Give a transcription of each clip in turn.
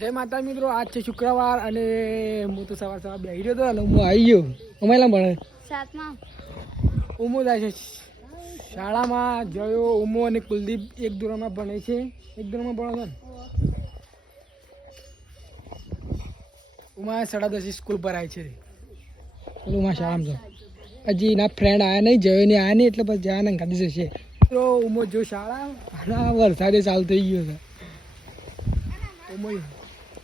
જય માતા મિત્રો આજ છે શુક્રવાર અને હું તો સવાર સવાર બેસી રહ્યો હતો અને હું આવી ગયો. અમાયલા ભણે સાતમાં. ઉમો જાય છે. શાળામાં જયો ઉમો અને કુલદીપ એક ધોરણમાં ભણે છે. એક ધોરણમાં ભણો છો ઉમા સાડા દસ સ્કૂલ પર આવી છે ઉમા શાળામાં છે હજી એના ફ્રેન્ડ આવ્યા નહીં જયો ને આવ્યા નહીં એટલે પછી જયા ને ગાડી જશે. તો ઉમો જો શાળા અને વરસાદે ચાલુ થઈ ગયો છે. ઉમો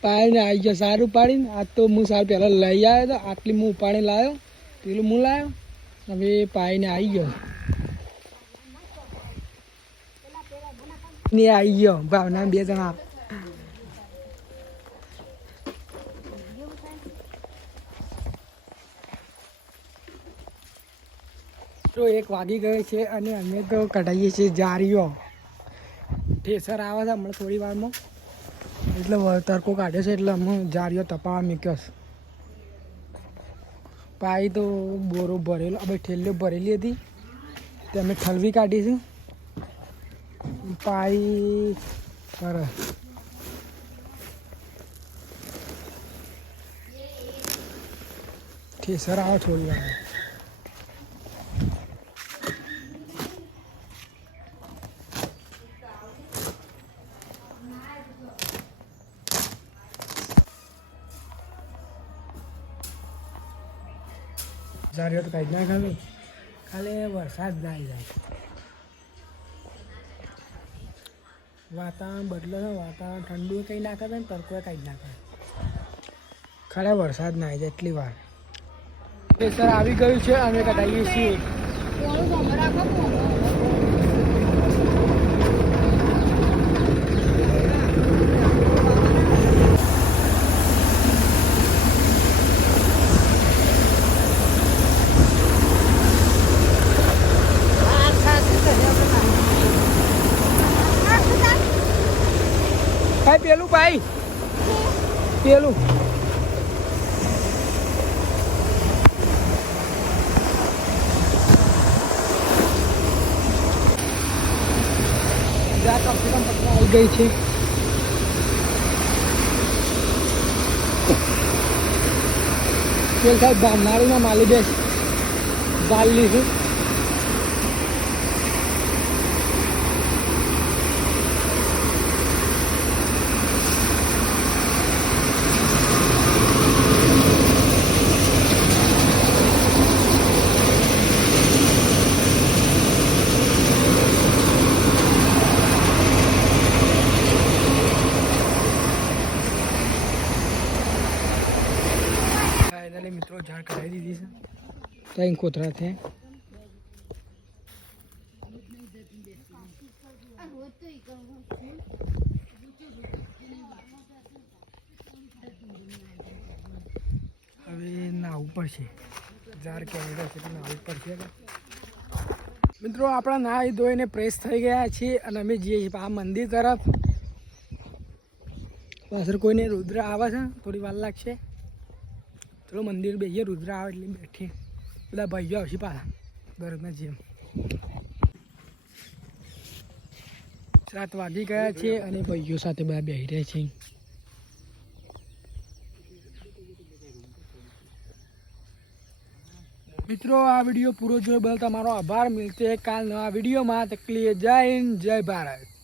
પાડીને આવી ગયો, સારું પાડીને. આજ તો હું સારું પહેલાં લઈ આવ્યો હતો આટલી હું ઉપાડી લાવ્યો, પેલું હું લાવ્યો, હવે પાડીને આવી ગયો. ને આવી ગયો, ભાવના બે જણા તો એક વાગી ગયો છે અને અમે તો કઢાઈએ છીએ જારીઓ. ઠેસર આવે છે હમણાં થોડી વારમાં. એટલે તડકો કાઢ્યો છે એટલે અમે જારીઓ તપાવા મીક્યો છે પાઈ તો બોરો ભરેલો આપણે ઠેલીઓ ભરેલી હતી. તે અમે ઠલવી કાઢીશું પાઈ કરે ઠેસર આવો થોડી વાર જારીઓ તો કાઢી ના ખાલી. ખાલી વરસાદ ના આવી જાય. વાતાવરણ બદલે છે વાતાવરણ ઠંડુ કંઈ નાખે છે ને તડકો કાંઈ ના નાખે. ખરા વરસાદ ના આવી જાય એટલી વાર. સર આવી ગયું છે અમે કઢાઈએ છીએ. ભાઈ પેલું ભાઈ. પેલું. આવી ગઈ છે. પેલ સાહેબ બાંધનારીમાં માલી બેસ ગાલ લીધું. ઝાડ કઢાવી દીધી છે. ત્યાં કોતરા થયા હવે ઝાડ કેમેરા છે તો નાવું પડશે મિત્રો આપણા નાહી ધોઈને પ્રેસ થઈ ગયા છીએ અને અમે જઈએ છીએ આ મંદિર તરફ. પાછળ કોઈને રુદ્ર આવે છે થોડી વાર લાગશે. ચલો મંદિર બેસીએ રુદ્ર આવે એટલે બેઠી. બધા ભાઈઓ આવશે પાછા, દરરોજના જેમ. સાત વાગી ગયા છે અને ભાઈઓ સાથે બધા બેસી રહ્યા છે. મિત્રો, આ વીડિયો પૂરો જોયો બદલ તમારો આભાર. મિલતે કાલ નવા વિડીયોમાં. તકલીફ જય હિન્દ, જય ભારત.